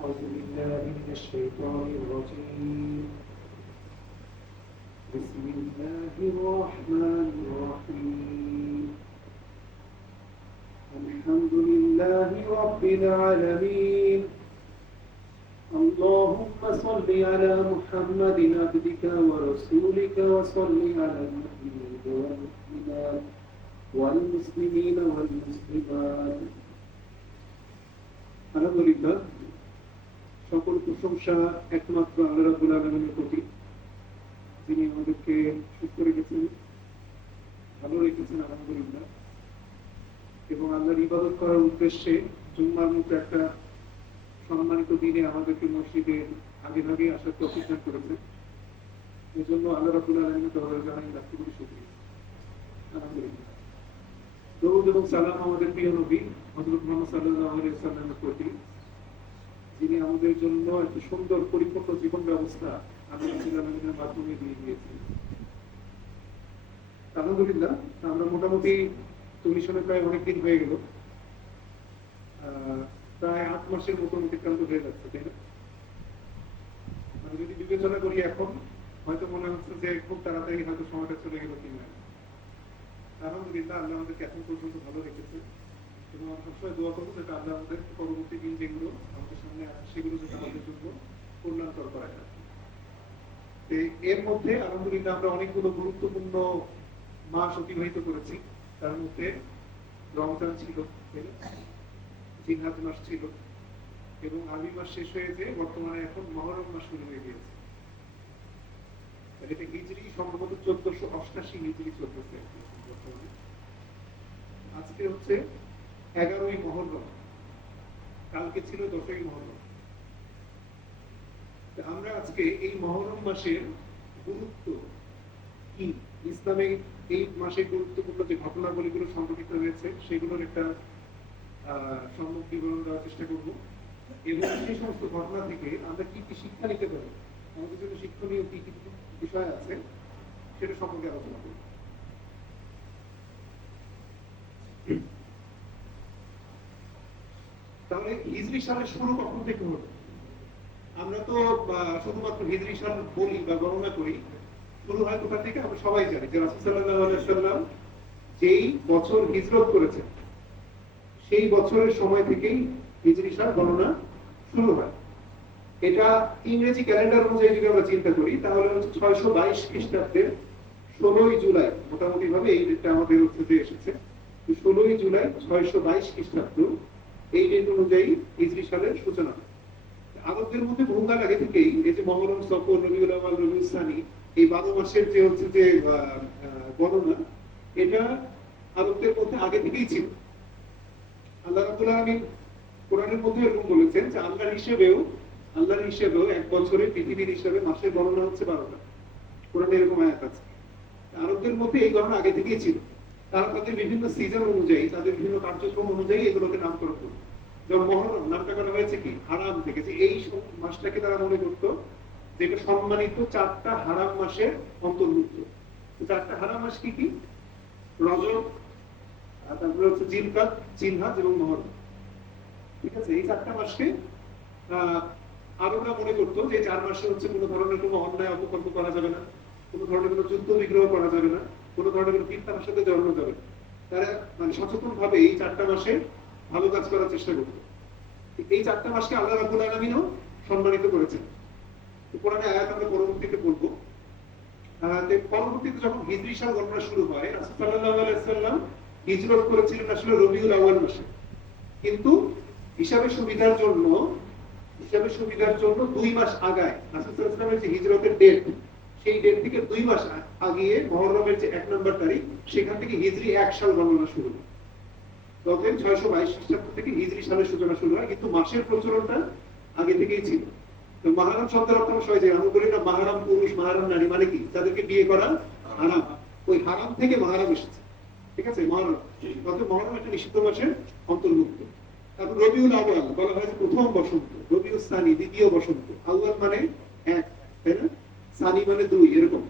أعوذ بالله من الشيطان الرجيم. بسم الله الرحمن الرحيم. الحمد لله رب العالمين. اللهم صل على محمد عبدك ورسولك وصل على المؤمنين والمؤمنات والمسلمين والمسلمات. আলহামদুলিল্লাহ, সকল প্রশংসা একমাত্র আল্লাহ রাব্বুল আলামিনের প্রতি, যিনি আমাদেরকে সুস্থ রেখেছেন, ভালো রেখেছেন আলহামদুলিল্লাহ, এবং আল্লাহর ইবাদত করার উদ্দেশ্যে জুম্মার মতো একটা সম্মানিত দিনে আমাদেরকে মসজিদের আগে ভাগে আসার তৌফিক দান করেছেন। এই জন্য আল্লাহ রাব্বুল আলামিনের দরবারে জানাই লাখো কোটি শুকরিয়া আলহামদুলিল্লাহ। দরুদ এবং সালাম আমাদের প্রিয় নবী হযরত মুহাম্মদ সাল্লাল্লাহু আলাইহি ওয়াসাল্লামের প্রতি, যিনি আমাদের জন্য একটা সুন্দর পরিপূর্ণ জীবন ব্যবস্থা আল্লাহর মাধ্যমে দিয়ে দিয়েছেন। আলহামদুলিল্লাহ, আমরা মোটামুটি মিশনে প্রায় অনেকদিন হয়ে গেল, প্রায় 8 মাসের মতো অতিক্রান্ত হয়ে যাচ্ছে, তাই না? আমি যদি বিবেচনা করি এখন হয়তো মনে হচ্ছে যে খুব তাড়াতাড়ি হয়তো সময়টা চলে গেল কিনা। আলহামদুলিল্লাহ, আল্লাহ আমাদেরকে এখন পর্যন্ত ভালো রেখেছে, এবং আমরা সবসময় দোয়া করবো যেটা আল্লাহ আমাদের পরবর্তী দিন যেগুলো আমাদের সামনে সেগুলো যেটা আমাদের জন্য কল্যাণকর করা যায়। এর মধ্যে আলহামদুলিল্লাহ আমরা অনেকগুলো গুরুত্বপূর্ণ মাস অতিবাহিত করেছি। তার মধ্যে রমজান ছিল, জিলহজ মাস ছিল, এবং আরবি মাস শেষ হয়েছে, বর্তমানে এখন মুহররম মাস শুরু হয়ে গিয়েছে। এটা হিজরি সম্ভবত 1488 হিজরি চলতেছে বর্তমানে। আজকে হচ্ছে 11ই মুহররম, কালকে ছিল 10ই মুহররম। আমরা আজকে এই মুহররম মাসের গুরুত্ব কি, ইসলামে এই মাসের গুরুত্বপূর্ণ যে ঘটনাবলীগুলো সংঘটিত হয়েছে সেগুলোর একটা সম্যক বিবরণ দেওয়ার চেষ্টা করব, এবং সেই সমস্ত ঘটনা থেকে আমরা কি কি শিক্ষা নিতে পারি, আমাদের জন্য শিক্ষণীয় কি কি বিষয় আছে সেটা সম্পর্কে আলোচনা করব। তাহলে হিজরি সালের শুরু কখন থেকে হলো? আমরা তো শুধুমাত্র হিজরি সাল বলি বা গণনা করি, শুরু হয় কোথা থেকে আমরা সবাই জানি যে রাসূল সাল্লাল্লাহু আলাইহি ওয়াসাল্লাম যেই বছর হিজরত করেছেন সেই বছরের সময় থেকেই হিজরি সাল গণনা শুরু হয়। এটা ইংরেজি ক্যালেন্ডার অনুযায়ী যদি আমরা চিন্তা করি তাহলে হচ্ছে 622 খ্রিস্টাব্দের 16ই জুলাই, মোটামুটি ভাবে এই ডেটটা আমাদের হচ্ছে যে এসেছে 16ই জুলাই 622 খ্রিস্টাব্দ, এই ডেট অনুযায়ী হিজরি সালের সূচনা। আরবদের মধ্যে বহুকাল আগে থেকেই এই যে মুহররম, সফর, রবিউল আউয়াল, রবিউল সানি, এই 12 মাসের যে হচ্ছে যে গণনা, এটা আরবদের মধ্যে আগে থেকেই ছিল। আল্লাহ রাব্বুল আলামিন কোরআনের মধ্যে এরকম বলেছেন যে আল্লাহর হিসেবেও এক বছরে পৃথিবীর হিসেবে মাসের গণনা হচ্ছে 12টা। কোরআনে এরকম আয়াত আছে। আরবদের মধ্যে এই গণনা আগে থেকেই ছিল। তারা তাদের বিভিন্ন সিজন অনুযায়ী, তাদের বিভিন্ন কার্যক্রম অনুযায়ী এগুলোকে নামকরণ করত। যেমন মুহররম নামটা করা হয়েছে কি হারাম থেকে, যে এই মাসটাকে তারা মনে করত যে এটা সম্মানিত 4টা হারাম মাসের অন্তর্ভুক্ত। 4টা হারাম মাস কি কি? রজব, তারপরে হচ্ছে জিলকাদ, জিলহজ এবং মুহররম। ঠিক আছে, এই 4টা মাসকে আরবরা মনে করতো যে 4 মাসে হচ্ছে কোনো ধরনের কোনো অন্যায় অপকর্ম করা যাবে না, কোনো ধরনের কোনো যুদ্ধ বিগ্রহ করা যাবে না, কোনো ধরনের কোনো ফিতনার সাথে জড়ানো যাবে না। তারা মানে সচেতন ভাবে এই 4টা মাসে ভালো কাজ করার চেষ্টা করত। এই 4টা মাসকে আল্লাহ রাব্বুল আলামিনও সম্মানিত করেছেন। কোরআনে আয়াত আমরা পরবর্তীতে পড়ব। পরবর্তীতে যখন হিজরি সাল গণনা শুরু হয়, রাসূল সাল্লাল্লাহু আলাইহি ওয়াসাল্লাম হিজরত করেছিলেন আসলে রবিউল আউয়াল মাসে, কিন্তু হিসাবের সুবিধার জন্য 2 মাস আগায় রাসূল সাল্লাল্লাহু আলাইহি ওয়াসাল্লামের যে হিজরতের ডেট, সেই ডেট থেকে 2 মাস আগিয়ে মুহররমের যে 1 নম্বর তারিখ, সেখান থেকে হিজরি 1 সাল গণনা শুরু হয়। তখন 622 খ্রিস্টাব্দ থেকে হিজরি সালের সূচনা শুরু হয়, কিন্তু মাসের প্রচলনটা আগে থেকেই ছিল। তো মাহরাম শব্দের অর্থ আমরা সবাই জানি, আমরা বলি না মাহরাম পুরুষ মাহরাম নারী, মানে কি তাদেরকে বিয়ে করা হারাম। ওই হারাম থেকে মাহরাম এসেছে। ঠিক আছে, মুহররম, তবে মুহররম একটা নিষিদ্ধ মাসের অন্তর্ভুক্ত। তারপর রবিউল আউয়াল বলা হয় প্রথম বসন্ত, রবিউল সানি দ্বিতীয় বসন্ত, আউয়াল মানে 1, তাই না, সানি মানে 2, এরকম।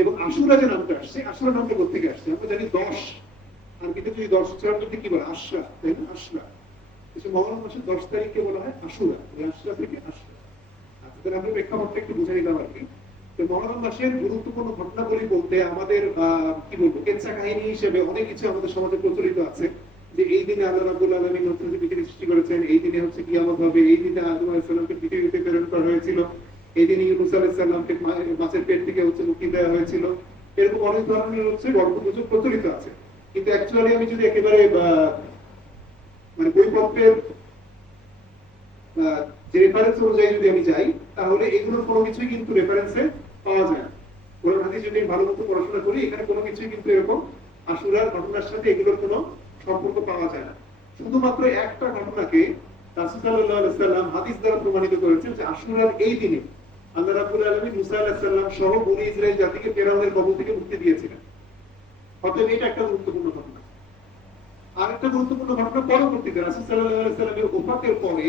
এবং আশুরা যে নামটা আসছে, আশুরা নামটা কোথা থেকে আসছে? আমরা জানি 10, আর কিন্তু যদি 10 উচ্চারণ করতে কি বলে? আশরা, তাই না, আশরা। মহরম মাসের 10 তারিখকে বলা হয় আশুরা, আশুরা থেকে আশুরা। আচ্ছা, তাহলে আমরা প্রেক্ষাপটটা একটু বুঝে নিলাম আর কি। তো মহরম মাসের গুরুত্বপূর্ণ ঘটনাবলী বলতে আমাদের কি বলবো, কেচ্ছা কাহিনী হিসেবে অনেক কিছু আমাদের সমাজে প্রচলিত আছে। যে এই দিনে আল্লাহ রাব্বুল আলামিন হচ্ছে যে পৃথিবী সৃষ্টি করেছেন, এই দিনে হচ্ছে কিয়ামত হবে, এই দিনে আদম আলাইহিস সালামকে পৃথিবীতে প্রেরণ করা হয়েছিল, এই দিনে ইউনূস আলাইহিস সালামকে মাছের পেট থেকে হচ্ছে মুক্তি দেওয়া হয়েছিল। এরকম অনেক ধরনের হচ্ছে গল্পগুজব প্রচলিত আছে। কিন্তু অ্যাকচুয়ালি আমি যদি একেবারে মানে বইপত্রের যে রেফারেন্স অনুযায়ী যদি আমি যাই, তাহলে এগুলোর কোনো কিছুই কিন্তু রেফারেন্সে পাওয়া যায় না। কোরআন হাদিস যদি ভালো মতো পড়াশোনা করি, এখানে কোনো কিছুই কিন্তু এরকম আশুরার ঘটনার সাথে এগুলোর কোনো সম্পর্ক পাওয়া যায় না। শুধুমাত্র একটা ঘটনাকে রাসূল সাল্লাল্লাহু আলাইহি ওয়াসাল্লাম হাদিস দ্বারা প্রমাণিত করেছেন যে আশুরার এই দিনে আল্লাহ রাব্বুল আলামিন মুসা আলাইহিস সালাম সহ বনী ইসরাইল জাতিকে ফিরআউনের কবল থেকে মুক্তি দিয়েছিলেন। অতএব এটা একটা গুরুত্বপূর্ণ ঘটনা। আরেকটা গুরুত্বপূর্ণ ঘটনা পরবর্তীতে রাসূল সাল্লাল্লাহু আলাইহি ওয়াসাল্লামের ওফাতের পরে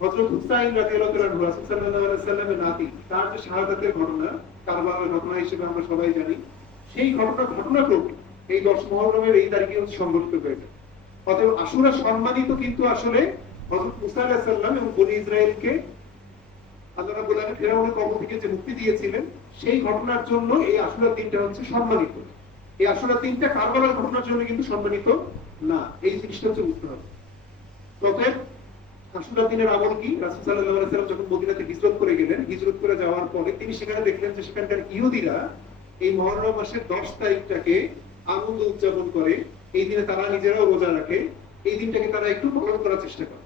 হযরত হুসাইন রাদিয়াল্লাহু তাআলা রাসূল সাল্লাল্লাহু আলাইহি ওয়াসাল্লামের নাতি, তার যে শাহাদাতের ঘটনা, কারবালার ঘটনা হিসেবে আমরা সবাই জানি, সেই ঘটনাক্রমে এই 10 মুহররমের এই তারিখে সংঘটিত হয়েছে। অতএব আশুরা সম্মানিত, কিন্তু আসলে হযরত মুসা আলাইহিস সালাম এবং বনী ইসরাইলকে আল্লাহ রাব্বুল আলামিন ফিরআউনের কবল থেকে যে মুক্তি দিয়েছিলেন, সেই ঘটনার জন্য এই আশুরা দিনটা হচ্ছে সম্মানিত। এই আশুরা দিনটা কারবালার ঘটনার জন্য কিন্তু সম্মানিত না, এই জিনিসটা হচ্ছে বুঝতে হবে। অতএব আশুরা দিনের আমল কি? রাসূল সাল্লাল্লাহু আলাইহি ওয়াসাল্লাম যখন মদিনাতে হিজরত করে গেলেন, হিজরত করে যাওয়ার পরে তিনি সেখানে দেখলেন যে সেখানকার ইহুদিরা এই মুহররম মাসের 10 তারিখটাকে আনন্দ উদযাপন করে, এই দিনে তারা নিজেরাও রোজা রাখে, এই দিনটাকে তারা একটু পালন করার চেষ্টা করে।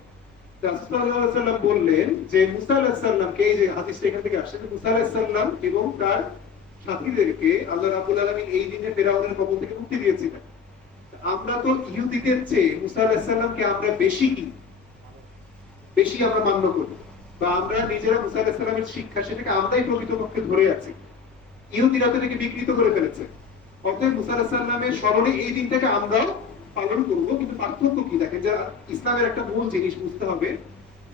রাসূল সাল্লাল্লাহু আলাইহি ওয়াসাল্লাম বললেন যে মুসা আলাইহিস সালামকে, এই যে হাদিসটা এখান থেকে আসছে, যে মুসা আলাইহিস সালাম এবং তার সাথীদেরকে আল্লাহ রাব্বুল আলামিন এই দিনে ফিরআউনের কবল থেকে মুক্তি দিয়েছিলেন। আমরা তো ইহুদিদের চেয়ে মুসা আলাইহিস সালামকে আমরা বেশি আমরা মান্য করি, বা আমরা নিজেরা মুসা আলাইহিস সালামের শিক্ষা সেটাকে আমরাই প্রকৃতপক্ষে ধরে আছি। ইহুদিরা তো এটাকে বিকৃত করে ফেলেছে। অতএব মুসা আলাইহিস সালামের স্মরণে এই দিনটাকে আমরা পালন করব। কিন্তু পার্থক্য কি দেখেন, যা ইসলামের একটা মূল জিনিস বুঝতে হবে,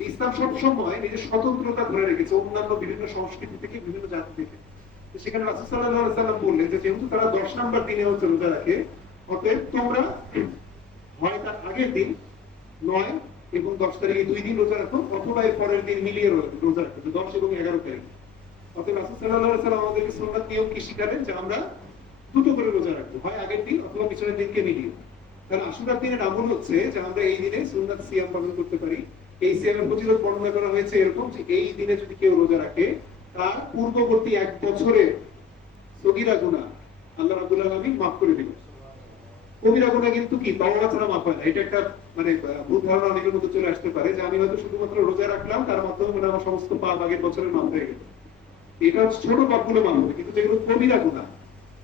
ইসলাম সবসময় নিজের স্বতন্ত্রতা ধরে রেখেছে অন্যান্য বিভিন্ন সংস্কৃতি থেকে, বিভিন্ন জাতি থেকে। সেখানে রাসূল সাল্লাল্লাহু আলাইহি ওয়াসাল্লাম বললেন যে যেহেতু তারা 10 নম্বর দিনে হচ্ছে রোজা রাখে, অতএব তোমরা হয় তার আগের দিন 9 এবং 10 তারিখে 2 দিন রোজা রাখো, অথবা এর পরের দিন মিলিয়ে রোজা রাখো, 10 এবং 11 তারিখ। অতএব রাসূল সাল্লাল্লাহু আলাইহি ওয়াসাল্লাম আমাদেরকে সুন্নাত নিয়ম কি শিখালেন যে আমরা দুটো করে রোজা রাখবো, হয় আগের দিন অথবা পিছনের দিনকে মিলিয়ে। কারণ আশুরার দিনের আমল হচ্ছে যে আমরা এই দিনে সুন্নাত সিয়াম পালন করতে পারি। এই সিয়ামের ফজিলত বর্ণনা করা হয়েছে এরকম যে এই দিনে যদি কেউ রোজা রাখে, তার পূর্ববর্তী 1 বছরের সগীরা গুনাহ আল্লাহ রাব্বুল আলামিন মাফ করে দিবেন। কবিরা গুনাহ কিন্তু কি তওবা ছাড়া মাফ হয় না। এটা একটা মানে ভুল ধারণা অনেকের মধ্যে চলে আসতে পারে যে আমি হয়তো শুধুমাত্র রোজা রাখলাম, তার মাধ্যমে মানে আমার সমস্ত পাপ আগের বছরের মাফ হয়ে গেল। এটা হচ্ছে ছোট পাপগুলো মাফ হবে, কিন্তু যেগুলো কবিরা গুনাহ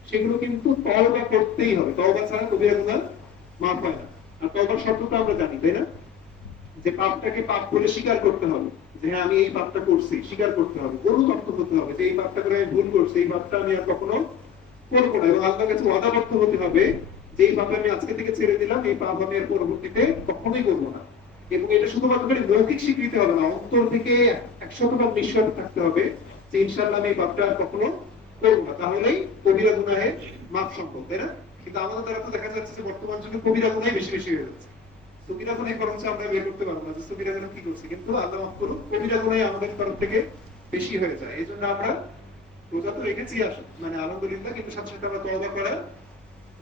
সেগুলো কিন্তু তওবা করতেই হবে। তওবা ছাড়া কবিরা গুনাহ মাফ হয় না। আর তওবার শর্তটা আমরা জানি, তাই না? যে পাপটাকে পাপ বলে স্বীকার করতে হবে, যে হ্যাঁ আমি এই পাপটা করছি, স্বীকার করতে হবে, অনুতপ্ত হতে হবে যে এই পাপটা করে আমি ভুল করছি, এই পাপটা আমি আর কখনো করবো না। এবং আল্লাহর কাছে ওয়াদাবদ্ধ হতে হবে যে এই পাপ আমি আজকে থেকে ছেড়ে দিলাম, এই পাপ আমি আর পরবর্তীতে কখনোই করবো না। এবং এটা শুধুমাত্র মৌখিক স্বীকৃতি হবে না, অন্তর থেকে 100% বিশ্বাস থাকতে হবে যে ইনশাআল্লাহ আমি এই পাপটা আর কখনো করবো না। তাহলেই কবিরা গুনাহের মাফ সম্ভব, তাই না? কিন্তু আমাদের দ্বারা তো দেখা যাচ্ছে যে বর্তমান যুগে কবিরা গুনাহ বেশি হয়ে যাচ্ছে। সগীরা গুনাহ বরং আমরা বের করতে পারবো না যে সগীরা গুনাহ কি করছে, কিন্তু আল্লাহ মাফ করুন, কবিরা গুনাহ আমাদের তরফ থেকে বেশি হয়ে যায়। এই জন্য আমরা রোজা তো রেখেছি মানে আলহামদুলিল্লাহ, কিন্তু সাথে সাথে আমরা তওবা করা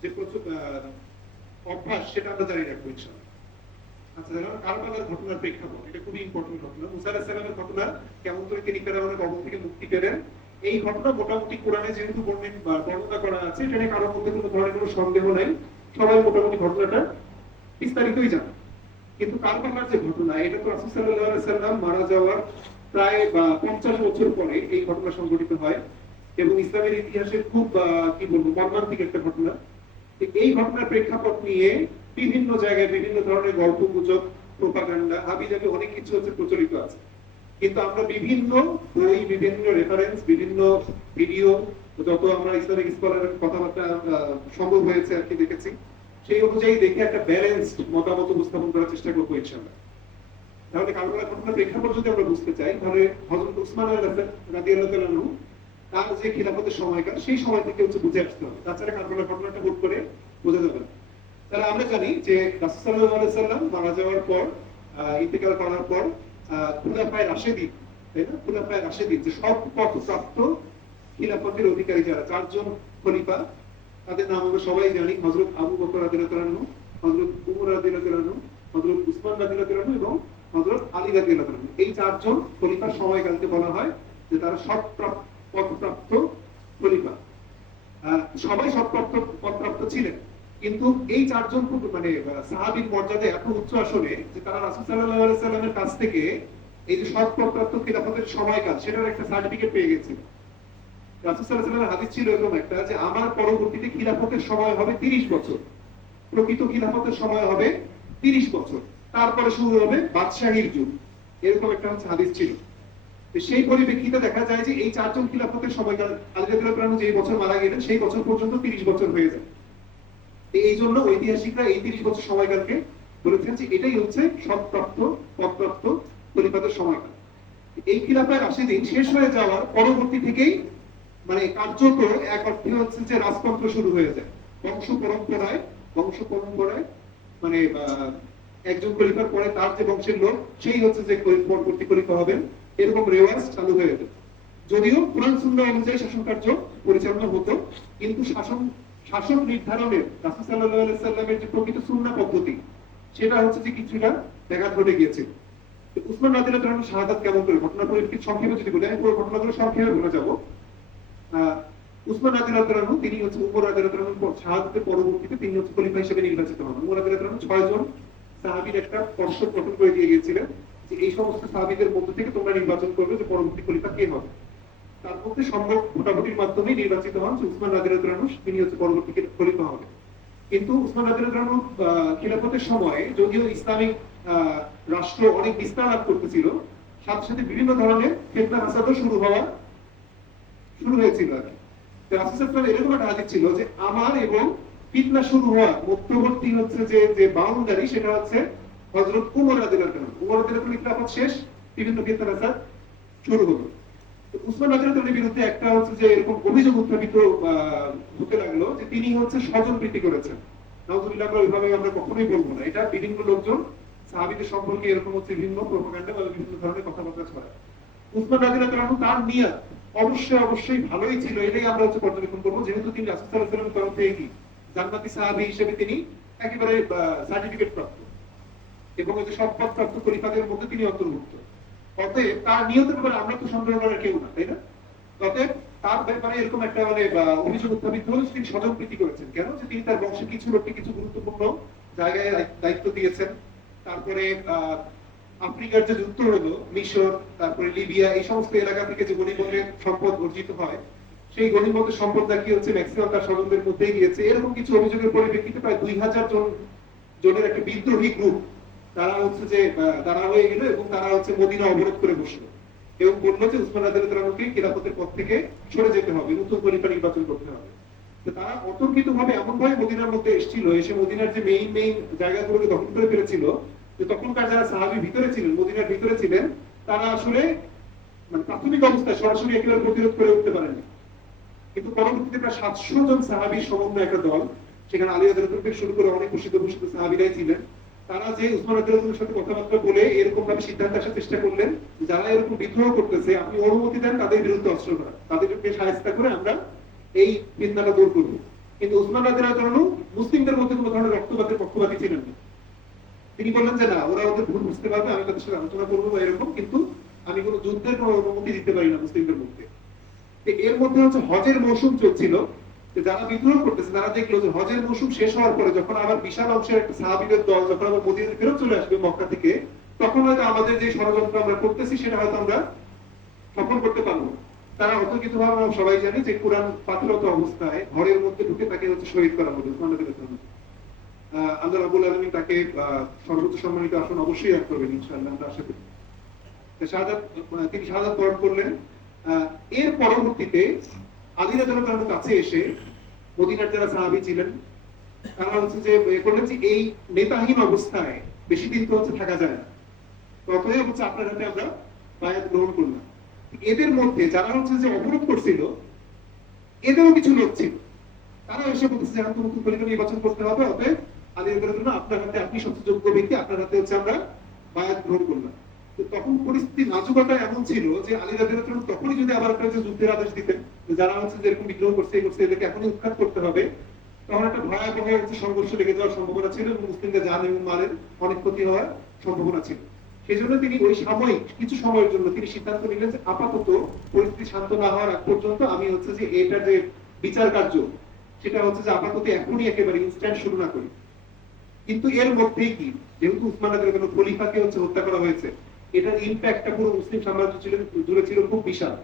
যে অভ্যাস সেটা আমরা জারি রাখবো ইনশাআল্লাহ। আচ্ছা, কারবালার ঘটনার প্রেক্ষাপট, এটা খুবই ইম্পর্টেন্ট ঘটনা। মুসা আলাইহিস সালামের ঘটনা, কেমন করে তিনি ফিরআউনের কবল থেকে মুক্তি পেলেন, এই ঘটনা মোটামুটি কোরআনে যেহেতু বর্ণনা করা আছে, এটা নিয়ে কারোর মধ্যে কোনো ধরনের কোনো সন্দেহ নাই, সবাই মোটামুটি ঘটনাটা বিস্তারিতই জানে। কিন্তু কারবালার যে ঘটনা, এটা তো রাসূল সাল্লাল্লাহু আলাইহি ওয়াসাল্লাম মারা যাওয়ার প্রায় 50 বছর পরে এই ঘটনা সংঘটিত হয়, এবং ইসলামের ইতিহাসের খুব কি বলবো মর্মান্তিক একটা ঘটনা। এই ঘটনার প্রেক্ষাপট নিয়ে বিভিন্ন জায়গায় বিভিন্ন ধরনের গল্প গুজব, প্রোপাগান্ডা, হাবিজাবি অনেক কিছু হচ্ছে প্রচলিত আছে। কিন্তু আমরা বিভিন্ন বই, বিভিন্ন রেফারেন্স, বিভিন্ন ভিডিও, যত আমরা ইসলামিক স্কলারের কথাবার্তা সম্ভব হয়েছে আর কি দেখেছি, সেই অনুযায়ী দেখে একটা ব্যালেন্সড মতামত উপস্থাপন করার চেষ্টা করবো ইনশাআল্লাহ। তাহলে কারবালার ঘটনার প্রেক্ষাপট যদি আমরা বুঝতে চাই, তাহলে হযরত উসমান রাদিয়াল্লাহু তাআলা আনহু তার যে খিলাফতের সময়কাল, সেই সময় থেকে হচ্ছে বুঝে আসতে হবে, তাছাড়া কারবালার ঘটনাটা হুট করে বোঝা যাবে না। তাহলে আমরা জানি যে রাসূল সাল্লাল্লাহু আলাইহি সাল্লাম মারা যাওয়ার পর ইন্তেকাল করার পর খুলাফায়ে রাশিদিন, তাই না, খুলাফায়ে রাশিদিন যে সব পথপ্রাপ্ত খিলাফতের অধিকারী যারা চারজন খলিফা, তাদের নাম আমরা সবাই জানি। হযরত আবু বকর রাদিয়াল্লাহু আনহু, হযরত উমর রাদিয়াল্লাহু আনহু, হযরত উসমান রাদিয়াল্লাহু আনহু এবং হযরত আলী রাদিয়াল্লাহু আনহু। এই চারজন খলিফার সময়কালকে বলা হয় যে তারা সব পথপ্রাপ্ত খলিফা। সবাই সব পথপ্রাপ্ত ছিলেন, কিন্তু এই চারজন মানে সাহাবীর মর্যাদা এত উচ্চ আসনে যে তারা রাসূল সাল্লাল্লাহু আলাইহি সাল্লামের কাছ থেকে এই যে সব পথপ্রাপ্ত খিলাফতের সময়কাল, সেটার একটা সার্টিফিকেট পেয়ে গেছিল। রাসূল সাল্লাল্লাহু আলাইহি সাল্লামের হাদিস ছিল এরকম একটা, যে আমার পরবর্তীতে খিলাফতের সময় হবে 30 বছর, প্রকৃত খিলাফতের সময় হবে 30 বছর, তারপরে শুরু হবে বাদশাহীর যুগ, এরকম একটা হচ্ছে হাদিস ছিল। সেই পরিপ্রেক্ষিতে দেখা যায় যে এই চারজন খিলাফতের সময়কাল, আলী রাদিয়াল্লাহু আনহু যে বছর মারা গেলেন সেই বছর পর্যন্ত 30 বছর হয়ে যায়। এই জন্য ঐতিহাসিকরা এই 30 বছর সময়কালকে বলেছেন যে এটাই হচ্ছে সবপ্রাপ্ত পদপ্রাপ্ত খলিফাদের সময়কাল। এই খিলাফায়ে রাশিদিন শেষ হয়ে যাওয়ার পরবর্তী থেকেই মানে কার্যত এক অর্থে হচ্ছে যে রাজতন্ত্র শুরু হয়ে যায়। বংশ পরম্পরায় মানে একজন খলিফার পরে তার যে বংশের লোক সেই হচ্ছে যে পরবর্তী খলিফা হবেন, এরকম রেওয়াজ চালু হয়ে যেত। যদিও কুরআন সুন্নাহ অনুযায়ী শাসন কার্য পরিচালনা হতো, কিন্তু শাসন নির্ধারণের রাসূল সাল্লাল্লাহু আলাইহি সাল্লামের যে প্রকৃত সুন্নাহ পদ্ধতি, সেটা হচ্ছে যে কিছুটা ব্যাঘাত ঘটে গিয়েছে। উসমান রাদিয়াল্লাহু আনহু শাহাদাত কেমন করে, ঘটনা পরিপ্রেক্ষিতে সংক্ষেপে যদি বলি, আমি পুরো ঘটনাগুলো সংক্ষেপে বলে যাব। উসমান রাদিয়াল্লাহু আনহু তিনি হচ্ছে উমর রাদিয়াল্লাহু আনহুর শাহাদাতের পরবর্তীতে তিনি হচ্ছে খলিফা হিসেবে নির্বাচিত হন। উমর রাদিয়াল্লাহু আনহু 6 জন সাহাবীর একটা পর্ষদ গঠন করে দিয়ে গিয়েছিলেন যে এই সমস্ত সাহাবীদের মধ্য থেকে তোমরা নির্বাচন করবে যে পরবর্তী খলিফা কে হবে। তার মধ্যে সম্ভব ভোটাভুটির মাধ্যমে নির্বাচিত হন যে উসমান রাদিয়াল্লাহু আনহু, তিনি হচ্ছে পরবর্তী খলিফা হবে। কিন্তু উসমান রাদিয়াল্লাহু আনহু খিলাফতের সময় যদিও ইসলামিক রাষ্ট্র অনেক বিস্তার লাভ করতেছিল, সাথে সাথে বিভিন্ন ধরনের ফিতনা ফাসাদও শুরু হয়েছিল আর কি। রাসূল সাল্লাল্লাহু আলাইহি এরকম একটা হাদিস ছিল যে আমার এবং ফিতনা শুরু হওয়ার মধ্যবর্তী হচ্ছে যে বাউন্ডারি, সেটা হচ্ছে হযরত উমর রাদিয়াল্লাহু আনহু। উমর রাদিয়াল্লাহু আনহু খিলাফত শেষ, বিভিন্ন ফিতনা ফাসাদ শুরু হলো। উসমান রাদিয়াল্লাহু আনহুর বিরুদ্ধে একটা হচ্ছে যে এরকম অভিযোগ উত্থাপিত হতে লাগলো যে তিনি হচ্ছে স্বজন প্রীতি করেছেন। নাউযুবিল্লাহ, ওইভাবে আমরা কখনোই বলবো না, এটা বিভিন্ন লোকজন সাহাবীদের সম্পর্কে এরকম হচ্ছে বিভিন্ন প্রপাগান্ডা বা বিভিন্ন ধরনের কথাবার্তা ছড়ায়। উসমান রাদিয়াল্লাহু আনহু তার নিয়ত অবশ্যই ভালোই ছিল, এটাই আমরা হচ্ছে পর্যবেক্ষণ করবো, যেহেতু তিনি রাসূল সাল্লাল্লাহু আলাইহি ওয়াসাল্লামের তরফ থেকে কি জান্নাতি সাহাবী হিসেবে তিনি একেবারে সার্টিফিকেট প্রাপ্ত এবং এই যে সব পদপ্রাপ্ত খলিফাদের মধ্যে তিনি অন্তর্ভুক্ত। অতএব তার নিয়তের ব্যাপারে আমরা তো সন্দেহ করার কেউ না, তাই না? অতএব তার ব্যাপারে এরকম একটা মানে অভিযোগ উত্থাপিত হলো, তিনি স্বজনপ্রীতি করেছেন। কেন? যে তিনি তার বংশের কিছু লোককে কিছু গুরুত্বপূর্ণ জায়গায় দায়িত্ব দিয়েছেন। তারপরে আফ্রিকার যে যুদ্ধ হলো, মিশর, তারপরে লিবিয়া, এই সমস্ত এলাকা থেকে যে গণিমতের সম্পদ অর্জিত হয়, সেই গণিমতের সম্পদ নাকি হচ্ছে ম্যাক্সিমাম তার স্বজনদের মধ্যেই গিয়েছে। এরকম কিছু অভিযোগের পরিপ্রেক্ষিতে প্রায় 2000 জনের একটা বিদ্রোহী গ্রুপ তারা হচ্ছে যে তারা হয়ে গেল এবং তারা হচ্ছে মদিনা অবরোধ করে বসলো এবং বললো যে উসমান রাদিয়াল্লাহু আনহুকে খিলাফতের পদ থেকে সরে যেতে হবে, নতুন খলিফা নির্বাচন করতে হবে। তো তারা অতর্কিত ভাবে এমন ভাবে মদিনার মধ্যে এসেছিল, এসে মদিনার যে মেইন জায়গাগুলোকে দখল করে ফেলেছিল, যে তখনকার যারা সাহাবী ভিতরে ছিলেন, মদিনার ভিতরে ছিলেন, তারা আসলে মানে প্রাথমিক অবস্থায় সরাসরি একেবারে প্রতিরোধ করে উঠতে পারেনি। কিন্তু পরবর্তীতে প্রায় 700 জন সাহাবীর সমন্বয় একটা দল, সেখানে আলী রাদিয়াল্লাহু আনহু থেকে শুরু করে অনেক প্রসিদ্ধ সাহাবীরাই ছিলেন, তারা যে উসমান রাদিয়াল্লাহু আনহুর সাথে কথাবার্তা বলে এরকম ভাবে সিদ্ধান্ত আসার চেষ্টা করলেন, যারা এরকম বিদ্রোহ করতেছে আপনি অনুমতি দেন তাদের বিরুদ্ধে অস্ত্র করা, তাদেরকে শায়েস্তা করে আমরা এই ফিতনাটা দূর করব। কিন্তু উসমান রাদিয়াল্লাহু আনহু মুসলিমদের মধ্যে কোনো ধরনের রক্তপাতের পক্ষপাতী ছিলেন না। তিনি বললেন যে না, ওরা ওদের ভুল বুঝতে পারবে, আমি তাদের সাথে আলোচনা করবো বা এরকম, কিন্তু আমি কোনো যুদ্ধের কোনো অনুমতি দিতে পারি না মুসলিমদের মধ্যে। এর মধ্যে হচ্ছে হজের মৌসুম চলছিল, যারা বিদ্রোহ করতেছে তারা দেখলো যে হজের মৌসুম শেষ হওয়ার পরে যখন আবার বিশাল অংশের একটা সাহাবীদের দল যখন আবার মদিনায় ফেরত চলে আসবে মক্কা থেকে, তখন হয়তো আমাদের যে ষড়যন্ত্র আমরা করতেছি সেটা হয়তো আমরা সফল করতে পারবো। তারা অতর্কিত ভাবে আমরা সবাই জানি যে কুরআন পাথরত অবস্থায় ঘরের মধ্যে ঢুকে তাকে হচ্ছে শহীদ করা হলো উসমান রাদিয়াল্লাহু আনহু। আল্লাহ রাব্বুল আলামিন তাকে সর্বোচ্চ সম্মানিত আসন অবশ্যই দান করবেন ইনশাআল্লাহ, আমরা আশা করি। তিনি শাহাদাত বরণ করলেন। এর পরবর্তীতে আলী রাদিয়াল্লাহু আনহুর কাছে এসে মদিনার যারা সাহাবী ছিলেন তারা হচ্ছে যে করলেন যে এই নেতাহীন অবস্থায় বেশি দিন তো হচ্ছে থাকা যায় না, ততই হচ্ছে আপনার হাতে আমরা বায়াত গ্রহণ করলাম। এদের মধ্যে যারা হচ্ছে যে অবরোধ করছিল এদেরও কিছু লোক ছিল, তারা এসে বলতেছে যে এখন নতুন খলিফা নির্বাচন করতে হবে, অতএব আলী রাদিয়াল্লাহু তাআলা আপনার হাতে, আপনি সবচেয়ে যোগ্য ব্যক্তি, আপনার হাতে হচ্ছে আমরা বায়াত গ্রহণ করলাম। তো তখন পরিস্থিতি নাজুকতা এমন ছিল যে আলী রাদিয়াল্লাহু তাআলা তখনই যদি আবার একটা যুদ্ধের আদেশ দিতেন, যারা হচ্ছে যে এরকম বিদ্রোহ করছে এদেরকে এখনই উৎখাত করতে হবে, তখন একটা ভয়াবহ হচ্ছে সংঘর্ষ লেগে যাওয়ার সম্ভাবনা ছিল এবং মুসলিমদের জান এবং মালের অনেক ক্ষতি হওয়ার সম্ভাবনা ছিল। সেই জন্য তিনি ওই সাময়িক কিছু সময়ের জন্য তিনি সিদ্ধান্ত নিলেন যে আপাতত পরিস্থিতি শান্ত না হওয়ার আগ পর্যন্ত আমি হচ্ছে যে এটা যে বিচার কার্য, সেটা হচ্ছে যে আপাতত এখনই একেবারে ইনস্ট্যান্ট শুরু না করি। কিন্তু এর মধ্যেই কি, যেহেতু উসমান রাদিয়াল্লাহু তাআলা খলিফাকে হচ্ছে হত্যা করা হয়েছে, এটার ইম্প্যাক্টটা পুরো মুসলিম সাম্রাজ্য জুড়ে ছিল খুব বিশাল।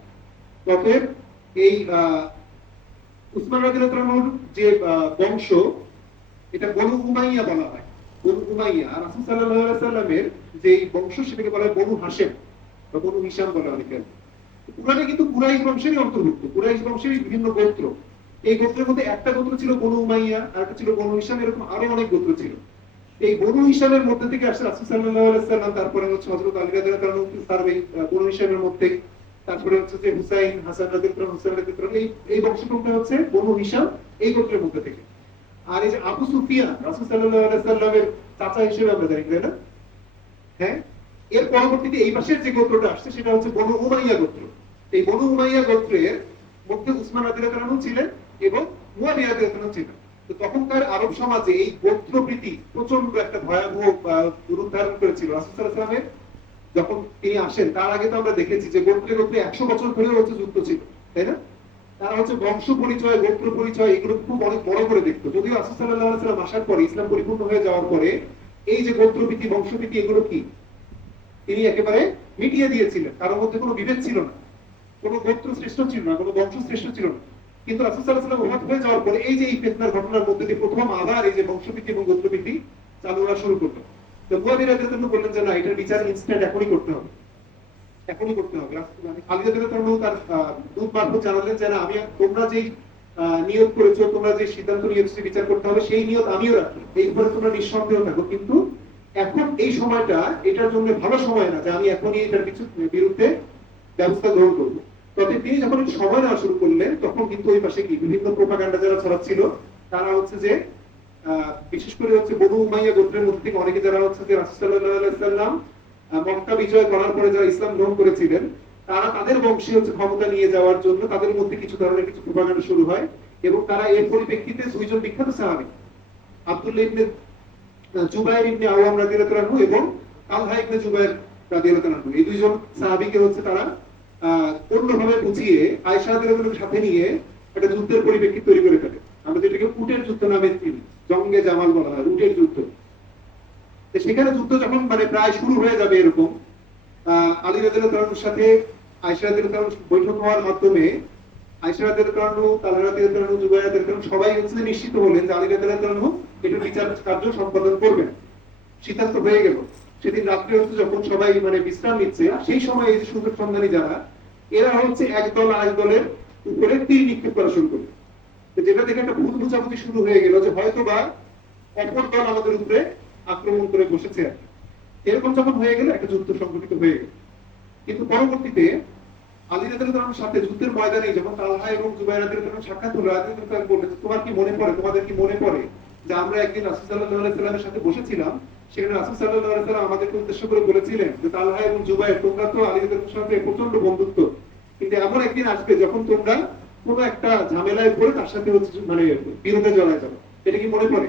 অতএব এই উসমান রাদিয়াল্লাহু তাআলার যে বংশ, এটা বনু উমাইয়া বলা হয়। বনু উমাইয়া, আর রাসূল সাল্লাল্লাহু আলাইহি সাল্লামের যে বংশ সেটাকে বলা হয় বনু হাশেম বা বনু হিশাম বলা হয় অনেকে। কুরআনে কিন্তু কুরাইশ বংশেরই অন্তর্ভুক্ত, কুরাইশ বংশেরই বিভিন্ন গোত্র। এই গোত্রের মধ্যে একটা গোত্র ছিল বনু উমাইয়া, আর একটা ছিল বনু হিশাম, এরকম আরো অনেক গোত্র ছিল। এই বনু হিশামের মধ্যে থেকে আসছে রাসূল সাল্লাল্লাহু আলাইহি সাল্লাম, তারপরে হচ্ছে হযরত আলী রাদিয়াল্লাহু তাআলা তার এই বনু হিশামের মধ্যে, তারপরে হচ্ছে যে হুসাইন, হাসান রাদিয়াল্লাহু তাআলা, হুসাইন রাদিয়াল্লাহু তাআলা, এই বংশক্রমটা হচ্ছে বনু হিশাম এই গোত্রের মধ্যে থেকে। আর এই যে আবু সুফিয়ান রাসূল সাল্লাল্লাহু আলাইহি সাল্লামের চাচা হিসেবে আমরা জানি, তাই না? হ্যাঁ, এর পরবর্তীতে এই পাশের যে গোত্রটা আসছে সেটা হচ্ছে বনু উমাইয়া গোত্র। এই বনু উমাইয়া গোত্রের মধ্যে উসমান রাদিয়াল্লাহু তাআলা ছিলেন এবং মুয়াবিয়া রাদিয়াল্লাহু তাআলা ছিলেন। তো তখনকার আরব সমাজে এই গোত্রপ্রীতি প্রচন্ড একটা ভয়াবহ রূপ ধারণ করেছিল। রাসূল সাল্লাল্লাহু আলাইহি ওয়াসাল্লামের যখন তিনি আসেন তার আগে তো আমরা দেখেছি যে গোত্রে গোত্রে 100 বছর ধরে হচ্ছে যুদ্ধ ছিল, তাই না? তারা হচ্ছে বংশ পরিচয়, গোত্র পরিচয় এগুলো খুব অনেক বড় করে দেখতো। যদিও রাসূল সাল্লাল্লাহু আলাইহি ওয়াসাল্লাম আসার পরে, ইসলাম পরিপূর্ণ হয়ে যাওয়ার পরে এই যে গোত্রপ্রীতি, বংশপ্রীতি এগুলো কি তিনি একেবারে মিটিয়ে দিয়েছিলেন। কারোর মধ্যে কোনো বিভেদ ছিল না, কোনো গোত্র শ্রেষ্ঠ ছিল না, কোনো বংশ শ্রেষ্ঠ ছিল না। কিন্তু রাসূল সাল্লাল্লাহু আলাইহি ওয়াসাল্লাম ওফাত হয়ে যাওয়ার পরে এই যে এই ফিতনার ঘটনার মধ্যে দিয়ে প্রথম আবার এই যে বংশপ্রীতি এবং গোত্রপ্রীতি চালু করা শুরু করলো। তো মুয়াবিয়া রাদিয়াল্লাহু তাআলা বললেন যে না, এটার বিচার ইনস্ট্যান্ট এখনই করতে হবে, এখনই করতে হবে। আলী রাদিয়াল্লাহু তাআলা তার দূত মারফত জানালেন যে না, আমি, তোমরা যেই নিয়ত করেছো, তোমরা যে সিদ্ধান্ত নিয়েছো বিচার করতে হবে, সেই নিয়ত আমিও রাখি, এই ব্যাপারে তোমরা নিঃসন্দেহ থাকো। কিন্তু এখন এই সময়টা এটার জন্য ভালো সময় না যে আমি এখনই এটার বিরুদ্ধে ব্যবস্থা গ্রহণ করবো। তবে তিনি যখন সময় নেওয়া শুরু করলেন, তখন কিন্তু ওই পাশে কি বিভিন্ন প্রোপাগান্ডা যারা ছড়াচ্ছিল, তারা হচ্ছে যে বিশেষ করে হচ্ছে বনু উমাইয়া গোত্রের মধ্যে থেকে অনেকে যারা হচ্ছে যে রাসূল সাল্লাল্লাহু আলাইহি ওয়াসাল্লাম মক্কা বিজয় করার পরে যারা ইসলাম গ্রহণ করেছিলেন, তারা তাদের বংশে হচ্ছে ক্ষমতা নিয়ে যাওয়ার জন্য তাদের মধ্যে কিছু ধরনের কিছু প্রোপাগান্ডা শুরু হয়। এবং তারা এর পরিপ্রেক্ষিতে দুইজন বিখ্যাত সাহাবী, আব্দুল্লাহ ইবনে জুবাইর ইবনে আওয়াম রাদিয়াল্লাহু আনহু এবং তালহা ইবনে জুবাইর রাদিয়াল্লাহু আনহু, এই দুইজন সাহাবীকে হচ্ছে তারা অন্যভাবে বুঝিয়ে আয়েশা রাদিয়াল্লাহু আনহার সাথে নিয়ে একটা যুদ্ধের পরিপ্রেক্ষিত তৈরি করে ফেলে। আমরা যেটাকে উটের যুদ্ধ নামে জঙ্গে জামাল বলা হয়, উটের যুদ্ধ। সেখানে যুদ্ধ যখন মানে প্রায় শুরু হয়ে যাবে এরকম, আলী রাদিয়াল্লাহু তাআলার সাথে আয়েশা রাদিয়াল্লাহু তাআলা বৈঠক হওয়ার মাধ্যমে আয়েশা রাদিয়াল্লাহু তাআলা, তালহা রাদিয়াল্লাহু তাআলা, জুবাইর রাদিয়াল্লাহু তাআলা সবাই হচ্ছে নিশ্চিত হলেন যে আলী রাদিয়াল্লাহু তাআলা এটা বিচার কার্য সম্পাদন করবেন। সিদ্ধান্ত হয়ে গেল। সেদিন রাত্রে হচ্ছে যখন সবাই মানে বিশ্রাম নিচ্ছে, সেই সময় এই যে সুযোগ সন্ধানী যারা, এরা হচ্ছে একদল আরেক দলের উপরে তীর নিক্ষেপ করা শুরু করবে। যেটা দেখে একটা ভুল বোঝাবুঝি শুরু হয়ে গেল যে হয়তো বা অপর দল আমাদের উপরে আক্রমণ করে বসেছে। এরকম যখন হয়ে গেল, একটা যুদ্ধ সংঘটিত হয়ে গেল। কিন্তু পরবর্তীতে আলী রাদিয়াল্লাহু তাআলার সাথে যুদ্ধের ময়দানে যখন তালহা এবং জুবাইর রাদিয়াল্লাহু তাআলা সাক্ষাৎ হলো, রাদিয়াল্লাহু তাআলা বললেন, তোমার কি মনে পড়ে, তোমাদের কি মনে পড়ে যে আমরা একদিন রাসূল সাল্লাল্লাহু আলাইহি সাল্লামের সাথে বসেছিলাম, সেখানে রাসূল সাল্লাল্লাহু আলাইহি সাল্লাম আমাদেরকে উদ্দেশ্য করে বলেছিলেন যে তালহা এবং জুবাইর, তোমরা তো আলী রাদিয়াল্লাহু তাআলার সাথে প্রচন্ড বন্ধুত্ব, কিন্তু এমন একদিন আসবে যখন তোমরা কোনো একটা ঝামেলায় পড়ে তার সাথে হচ্ছে মানে বিরোধে জড়ায় যাবে। এটা কি মনে পড়ে?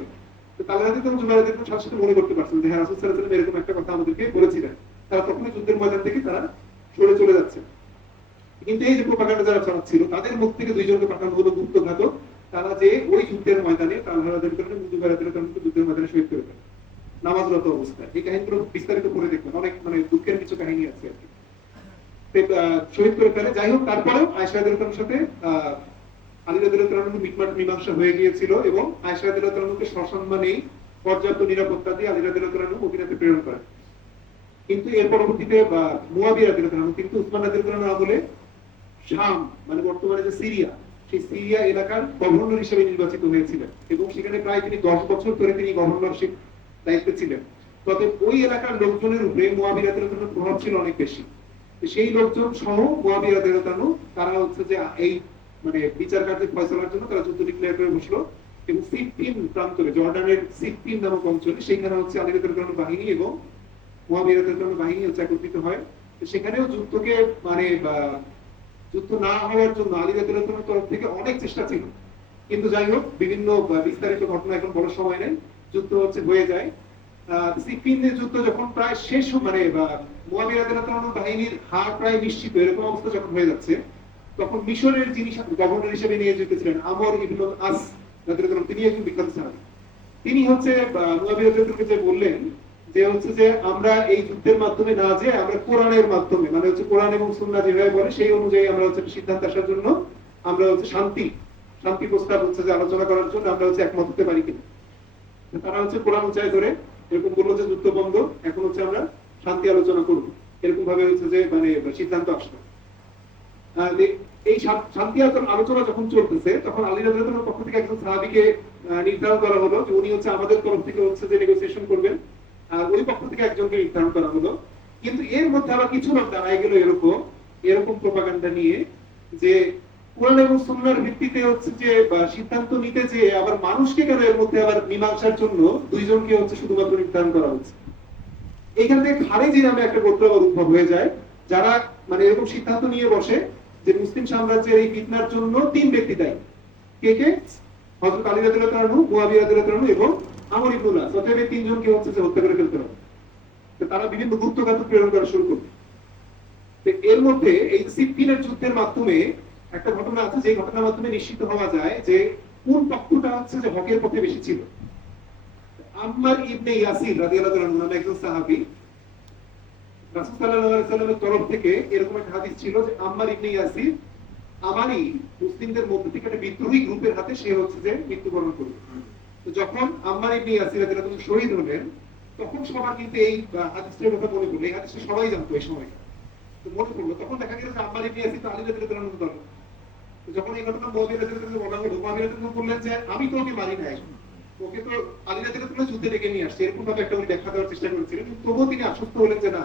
তো তালহা রাদিয়াল্লাহু তাআলা জুবাইর রাদিয়াল্লাহু তাআলার সাথে মনে করতে পারছেন যে হ্যাঁ, রাসূল সাল্লাল্লাহু আলাইহি সাল্লাম এরকম একটা কথা আমাদেরকে বলেছিলেন। তারা তখনই যুদ্ধের ময়দান থেকে তারা সরে চলে যাচ্ছে। কিন্তু এই যে প্রোপাগান্ডা যারা ছড়াচ্ছিল, তাদের মুখ থেকে দুইজনকে পাঠানো হলো গুপ্তঘাতক, তারা যে ওই যুদ্ধের ময়দানে তালহা রাদিয়াল্লাহু তাআলা, জুবাইর রাদিয়াল্লাহু তাআলা যুদ্ধের ময়দানে শহীদ করে ফেলে নামাজরত অবস্থায়। এই কাহিনীগুলো বিস্তারিত পড়ে দেখবেন, অনেক মানে দুঃখের কিছু কাহিনী আছে আর কি। শহীদ করে ফেলে। যাই হোক, তারপরেও আয়েশা রাদিয়াল্লাহু তাআলার সাথে আলী রাদিয়াল্লাহু তাআলার মিটমাট মীমাংসা হয়ে গিয়েছিল এবং আয়েশা রাদিয়াল্লাহু তাআলাকে সসম্মানেই পর্যাপ্ত নিরাপত্তা দিয়ে আলী রাদিয়াল্লাহু তাআলা মদিনাতে প্রেরণ করেন। কিন্তু এর পরবর্তীতে মুয়াবিয়া রাদিয়াল্লাহু তাআলা কিন্তু উসমান রাদিয়াল্লাহু তাআলা আমলে শাম মানে বর্তমানে যে সিরিয়া, সেই সিরিয়া এলাকার গভর্নর হিসেবে নির্বাচিত হয়েছিলেন এবং সেখানে প্রায় তিনি 10 বছর ধরে তিনি গভর্নরশিপ দায়িত্বে ছিলেন। তবে ওই এলাকার লোকজনের উপরে মুয়াবিয়া রাদিয়াল্লাহু তাআলার প্রভাব ছিল অনেক বেশি। সেই লোকজন সহ মুয়াবিয়া রাদিয়াল্লাহু তাআলা তারা হচ্ছে যে এই মানে বিচার কার্যের ফয়সালার জন্য তারা যুদ্ধ ডিক্লেয়ার করে বসলো এবং সিফিন প্রান্তরে, জর্ডানের সিফিন নামক অঞ্চলে, সেখানে হচ্ছে আলী রাদিয়াল্লাহু তাআলার বাহিনী এবং মুয়াবিয়া রাদিয়াল্লাহু তাআলার বাহিনী হচ্ছে একত্রিত হয়। তো সেখানেও যুদ্ধকে মানে যুদ্ধ না হওয়ার জন্য আলী রাদিয়াল্লাহু তাআলার তরফ থেকে অনেক চেষ্টা ছিল, কিন্তু যাই হোক বিভিন্ন বিস্তারিত ঘটনা এখন বড় সময় নেই, যুদ্ধ হচ্ছে হয়ে যায়। সিফিনের যুদ্ধ যখন প্রায় শেষ, মানে মুয়াবিয়া রাদিয়াল্লাহু তাআলার বাহিনীর হার প্রায় নিশ্চিত এরকম অবস্থা যখন হয়ে যাচ্ছে, তখন মিশরের যিনি গভর্নর হিসেবে নিয়ে যেতেছিলেন আমর ইবনে আস রাদিয়াল্লাহু তাআলা, তিনি একজন বিখ্যাত সাহাবী। তিনি হচ্ছে মুয়াবিয়া রাদিয়াল্লাহু তাআলাকে যে বললেন যে হচ্ছে যে আমরা এই যুদ্ধের মাধ্যমে না যে আমরা কোরআনের মাধ্যমে, মানে হচ্ছে কোরআন এবং সুন্নাহ যেভাবে বলে সেই অনুযায়ী আমরা হচ্ছে সিদ্ধান্ত আসার জন্য, আমরা হচ্ছে শান্তি প্রস্তাব হচ্ছে যে আলোচনা করার জন্য আমরা হচ্ছে একমত হতে পারি কিনা। তারা হচ্ছে কোরআন উচ্চায় ধরে এরকম বললো যে যুদ্ধ বন্ধ, এখন হচ্ছে আমরা শান্তি আলোচনা করবো, এরকম ভাবে হচ্ছে যে মানে সিদ্ধান্ত আসলো। এই শান্তি আলোচনা যখন চলতেছে, তখন আলী রাদিয়াল্লাহু তাআলার পক্ষ থেকে একজন সাহাবীকে নির্ধারণ করা হলো যে উনি হচ্ছে আমাদের তরফ থেকে হচ্ছে যে নেগোসিয়েশন করবেন, আর ওই পক্ষ থেকে একজনকে নির্ধারণ করা হলো। কিন্তু এর মধ্যে আবার কিছু লোক দাঁড়ায় গেল এরকম প্রপাগান্ডা নিয়ে যে কোরআন এবং সুন্নাহর ভিত্তিতে হচ্ছে যে সিদ্ধান্ত নিতে যে আবার মানুষকে কেন এর মধ্যে আবার মীমাংসার জন্য দুইজনকে হচ্ছে শুধুমাত্র নির্ধারণ করা হচ্ছে। এখান থেকে খারেজি নামে একটা গোত্র উদ্ভব হয়ে যায়, যারা মানে এরকম সিদ্ধান্ত নিয়ে বসে যে মুসলিম সাম্রাজ্যের এই ফিতনার জন্য তিন ব্যক্তি দায়ী। কে? হযরত আলী রাদিয়াল্লাহু তাআলা, মুয়াবিয়া রাদিয়াল্লাহু তাআলা এবং আমর ইবনে আস। অতএব এই তিনজনকে হচ্ছে যে হত্যা করে ফেলতে হবে। তো তারা বিভিন্ন গুপ্তঘাতক প্রেরণ করা শুরু করবে। তো এর মধ্যে এই সিফিনের যুদ্ধের মাধ্যমে একটা ঘটনা আছে, যে ঘটনার মাধ্যমে নিশ্চিত হওয়া যায় যে কোন পক্ষটা হচ্ছে যে হকের পক্ষে বেশি ছিল। আম্মার ইবনে ইয়াসির রাদিয়াল্লাহু তাআলা নামে একজন সাহাবী, রাসূল সাল্লাল্লাহু আলাইহি ওয়াসাল্লামের তরফ থেকে এরকম একটা হাদিস ছিল যে আম্মার ইবনে ইয়াসির আমারই মুসলিমদের মধ্যে থেকে একটা বিদ্রোহী গ্রুপের হাতে সে হচ্ছে যে মৃত্যুবরণ করবে। তো যখন আম্মার ইবনে ইয়াসির রাদিয়াল্লাহু তাআলা শহীদ হলেন, তখন সবার কিন্তু এই হাদিসটার কথা মনে পড়লো। এই হাদিসটা সবাই জানতো এই সময়, তো মনে পড়লো। তখন দেখা গেল যে আম্মার ইবনে ইয়াসির তো আলী রাদিয়াল্লাহু তাআলার দল। তো যখন এই ঘটনা মুয়াবিয়া রাদিয়াল্লাহু তাআলা বলা হলো, মুয়াবিয়া রাদিয়াল্লাহু তাআলা বললেন যে আমি তো ওকে মারি নাই, ওকে তো আলী রাদিয়াল্লাহু তাআলা যুদ্ধে ডেকে নিয়ে আসছে, এরকম ভাবে একটা উনি ব্যাখ্যা দেওয়ার চেষ্টা করেছিলেন। কিন্তু তবুও তিনি আশ্বস্ত হলেন যে না,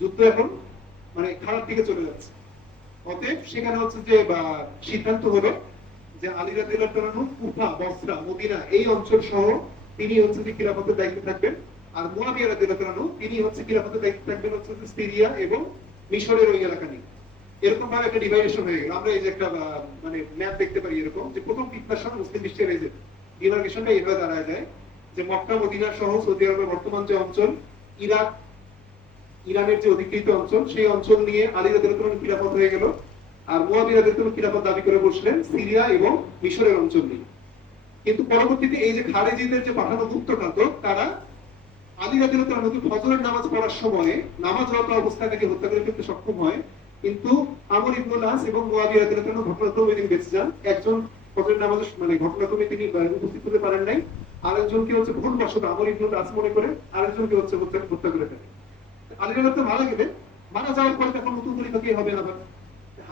যুদ্ধ এখন মানে খারাপ দিকে চলে যাচ্ছে। অতএব সেখানে হচ্ছে যে সিদ্ধান্ত হলো যে আলী রাদিয়াল্লাহু তাআলা কুফা, বসরা, মদিনা এই অঞ্চল সহ তিনি হচ্ছে যে খিলাফতের দায়িত্বে থাকবেন, আর মুয়াবিয়া রাদিয়াল্লাহু তাআলা তিনি হচ্ছে খিলাফতের দায়িত্বে থাকবেন হচ্ছে যে সিরিয়া এবং মিশরের ওই এলাকা নিয়ে। এরকম ভাবে একটা ডিভাইডেশন হয়ে গেল। আমরা এই যে একটা মানে ম্যাপ দেখতে পারি এরকম, যে প্রথম ফিতনার সময় মুসলিম বিশ্বের এই যে ডিমার্কেশনটা এইভাবে দাঁড়ায় যায় যে মক্কা মদিনা সহ সৌদি আরবের বর্তমান যে অঞ্চল, ইরাক, ইরানের যে অধিকৃত অঞ্চল, সেই অঞ্চল নিয়ে আলী রাদিয়াল্লাহু তাআলা খিলাফত হয়ে গেল, আর মুয়াবিয়া রাদিয়াল্লাহু তাআলা খিলাফত দাবি করে বসলেন সিরিয়া এবং মিশরের অঞ্চল নিয়ে। কিন্তু পরবর্তীতে এই যে খারেজিদের যে পাঠানো গুপ্তঘাতক, তারা আলী রাদিয়াল্লাহু তাআলা ফজরের নামাজ পড়ার সময় নামাজরত অবস্থায় তাকে হত্যা করে ফেলতে সক্ষম হয়। কিন্তু আমর ইবনে আস এবং মুয়াবিয়া রাদিয়াল্লাহু তাআলা ঘটনাক্রমে তিনি বেঁচে যান। একজন ফজরের নামাজে মানে ঘটনাক্রমে তিনি উপস্থিত হতে পারেন নাই, আরেকজনকে হচ্ছে ভুলবশত আমর ইবনে আস মনে করে আরেকজনকে হচ্ছে হত্যা করে ফেলে। আলী রাদিয়াল্লাহু তাআলা মারা গেলেন, মারা যাওয়ার পরে তখন নতুন খলিফা কে হবেন আবার?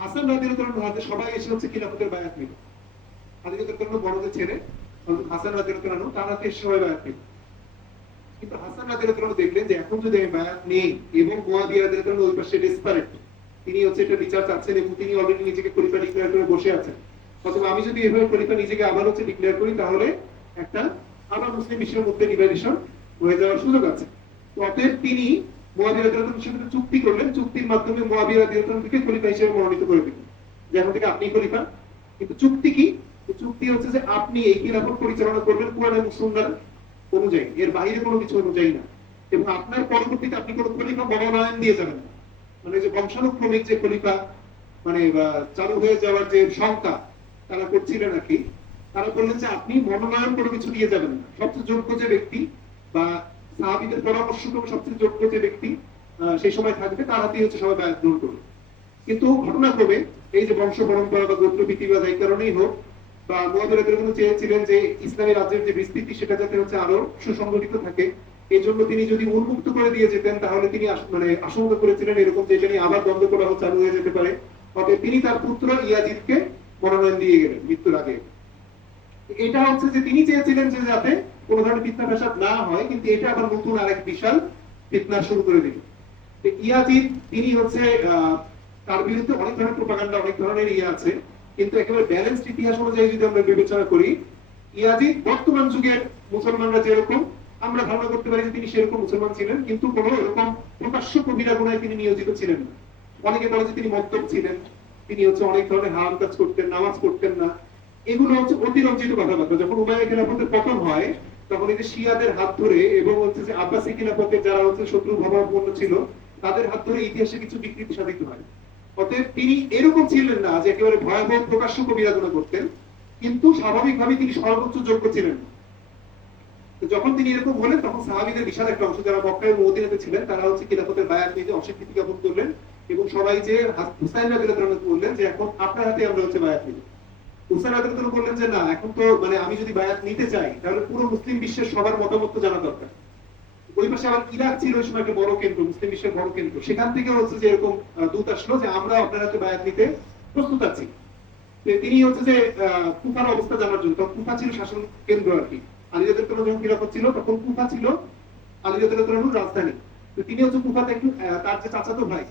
হাসান রাদিয়াল্লাহু তাআলার হাতে সবাই এসে হচ্ছে খিলাফতের বায়াত নিল। আলী রাদিয়াল্লাহু তাআলা বড়দের ছেলে হাসান রাদিয়াল্লাহু তাআলা তার হাতে সবাই বায়াত নিল। কিন্তু হাসান রাদিয়াল্লাহু তাআলা দেখলেন যে এখন যদি আমি বায়াত নেই এবং মুয়াবিয়া রাদিয়াল্লাহু তাআলা ওই পাশে ডেসপারেট, তিনি হচ্ছে এটা বিচার চাচ্ছেন এবং তিনি অলরেডি নিজেকে খলিফা ডিক্লেয়ার করে বসে আছেন, অথবা আমি যদি এভাবে খলিফা নিজেকে আবার হচ্ছে ডিক্লেয়ার করি, তাহলে একটা আবার মুসলিম বিশ্বের মধ্যে ডিভাইডেশন হয়ে যাওয়ার সুযোগ আছে। তো অতএব তিনি মুয়াবিয়া রাদিয়াল্লাহু তাআলার সাথে চুক্তি করলেন, চুক্তির মাধ্যমে মুয়াবিয়া রাদিয়াল্লাহু তাআলাকে খলিফা হিসেবে মনোনীত করে দিলেন, যে এখন থেকে আপনি খলিফা। কিন্তু চুক্তি কি? চুক্তি হচ্ছে যে আপনি এই খিলাফত পরিচালনা করবেন কোরআন এবং সুন্নাহর অনুযায়ী, এর বাইরে কোনো কিছু অনুযায়ী না, এবং আপনার পরবর্তীতে আপনি কোনো খলিফা মনোনয়ন দিয়ে যাবেন না। মানে যে বংশানুক্রমিক যে খলিফা মানে চালু হয়ে যাওয়ার যে শঙ্কা তারা করছিলেন আর কি, তারা বললেন যে আপনি মনোনয়ন কোনো কিছু দিয়ে যাবেন না, সবচেয়ে যোগ্য যে ব্যক্তি বা সাহাবীদের পরামর্শ ক্রমে সবচেয়ে যোগ্য যে ব্যক্তি সেই সময় থাকবে তার হাতেই হচ্ছে সবাই বায়াত গ্রহণ করবে। কিন্তু ঘটনাক্রমে এই যে বংশ পরম্পরা বা গোত্রভীতি বা এই কারণেই হোক, বা মুয়াবিয়া রাদিয়াল্লাহু তাআলা চেয়েছিলেন যে ইসলামী রাজ্যের যে বিস্তৃতি সেটা যাতে হচ্ছে আরো সুসংগঠিত থাকে, এই জন্য তিনি যদি উন্মুক্ত করে দিয়ে যেতেন তাহলে তিনি মানে আশঙ্কা করেছিলেন এরকম যে এটা নিয়ে আবার দ্বন্দ্ব করা চালু হয়ে যেতে পারে। অতএব তিনি তার পুত্র ইয়াজিদকে মনোনয়ন দিয়ে গেলেন মৃত্যুর আগে। এটা হচ্ছে যে তিনি চেয়েছিলেন যে যাতে কোনো ধরনের ফিতনা ফাসাদ না হয়, কিন্তু এটা আবার নতুন আরেক বিশাল ফিতনা শুরু করে দিল। ইয়াজিদ তিনি হচ্ছে তার বিরুদ্ধে অনেক ধরনের প্রোপাগান্ডা, অনেক ধরনের আছে, কিন্তু একেবারে ব্যালেন্সড ইতিহাস অনুযায়ী যদি আমরা বিবেচনা করি, ইয়াজিদ বর্তমান যুগের মুসলমানরা যেরকম আমরা ধারণা করতে পারি যে তিনি সেরকম মুসলমান ছিলেন, কিন্তু কোনো এরকম প্রকাশ্য কবিরা গুনায় তিনি নিয়োজিত ছিলেন না। অনেকে বলে যে তিনি মদ্যপ ছিলেন, তিনি অনেক ধরনের হারাম কাজ করতেন, নামাজ পড়তেন না। এগুলো অতিরঞ্জিত কথাবার্তা। যখন উমাইয়া খেলাফতের পতন হয়, তখন এই যে শিয়াদের হাত ধরে এবং যে আব্বাসী খেলাফতের যারা শত্রু ভাবাপন্ন ছিল তাদের হাত ধরে ইতিহাসে কিছু বিকৃতি সাধিত হয়। অতএব তিনি এরকম ছিলেন না যে একেবারে ভয়াবহ প্রকাশ্য কবিরা গুনাহ করতেন, কিন্তু স্বাভাবিকভাবে তিনি সর্বোচ্চ যোগ্য ছিলেন না। যখন তিনি এরকম হলেন, তখন সাহাবীদের বিশাল একটা অংশ যারা মক্কায় মদিনাতে ছিলেন তারা খিলাফতের বায়াত নিতে অস্বীকৃতি জ্ঞাপন করলেন, এবং সবাই যে হুসাইন রাদিয়াল্লাহু আনহু বললেন যে এখন আপনার হাতে আমরা বায়াত নিব। হুসাইন রাদিয়াল্লাহু আনহু বললেন যে না, এখন তো আমি যদি বায়াত নিতে চাই তাহলে পুরো মুসলিম বিশ্বের সবার মতামত তো জানা দরকার। ওই পাশে আবার ইরাক ছিল ওই সময় একটা বড় কেন্দ্র, মুসলিম বিশ্বের বড় কেন্দ্র, সেখান থেকে যে এরকম দূত আসলো যে আমরা আপনার হাতে বায়াত নিতে প্রস্তুত আছি। তিনি যে কুফার অবস্থা জানার জন্য, তখন কুফা ছিল শাসন কেন্দ্র আর কি। আলী রাদিয়াল্লাহু আনহু যখন খিলাফত ছিল তখন কুফা ছিল আলী রাদিয়াল্লাহু আনহুর রাজধানী। তো তিনি কুফাতে একটু তার যে চাচাতো ভাই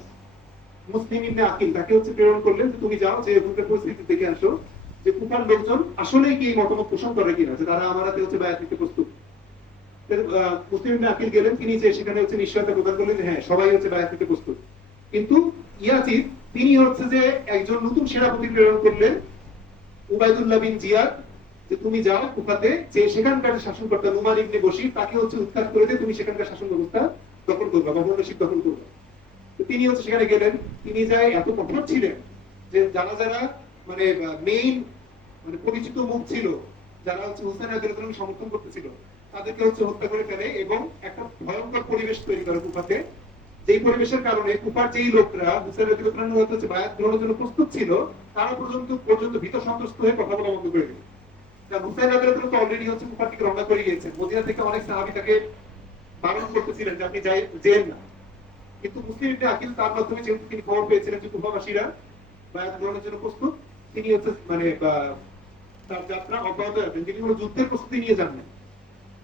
মুসলিম ইবনে আকিল তাকে প্রেরণ করলেন যে তুমি যাও, যে এখানকার পরিস্থিতি দেখে আসো যে কুফার লোকজন আসলেই কি এই মতামত পোষণ করে কিনা, যে তারা আমার হাতে বায়াত নিতে প্রস্তুত। মুসলিম ইবনে আকিল গেলেন, তিনি যে সেখানে নিশ্চয়তা প্রদান করলেন হ্যাঁ সবাই বায়াত নিতে প্রস্তুত। কিন্তু ইয়াজিদ তিনি যে একজন নতুন সেনাপতি প্রেরণ করলেন, উবাইদুল্লাহ বিন জিয়াদ, যে তুমি যাও কুফাতে, যে সেখানকার শাসনকর্তা নুমান ইবনে বশির তাকে উৎখাত করে দিয়ে তুমি সেখানকার শাসন ব্যবস্থা দখল করবে, গভর্নরশিপ দখল করবে। তিনি সেখানে গেলেন। তিনি যাই এত কঠোর ছিলেন যে যারা যারা মেইন পরিচিত মুখ ছিল, যারা হুসাইন রাদিয়াল্লাহু আনহু সমর্থন করতেছিল, তাদেরকে হত্যা করে ফেলে এবং একটা ভয়ঙ্কর পরিবেশ তৈরি করে কুফাতে। যেই পরিবেশের কারণে কুফার যেই লোকরা হুসাইন রাদিয়াল্লাহু আনহু বায়াত গ্রহণের জন্য প্রস্তুত ছিল, তারা পর্যন্ত ভীত সন্ত্রস্ত হয়ে কথা বলা বন্ধ করে দিল। কারণ হুসাইন রাদিয়াল্লাহু আনহু তো অলরেডি কুফার থেকে রওনা করে গিয়েছেন, মদিনা থেকে অনেক সাহাবী তাকে বারণ করতেছিলেন যে আপনি যেন না। কিন্তু মুসলিম ইবনে আকিল তার মাধ্যমে যেহেতু তিনি খবর পেয়েছিলেন যে কুফাবাসীরা বায়াত গ্রহণের জন্য প্রস্তুত, তিনি তার যাত্রা অব্যাহত রাখেন। তিনি কোনো যুদ্ধের প্রস্তুতি নিয়ে যান না।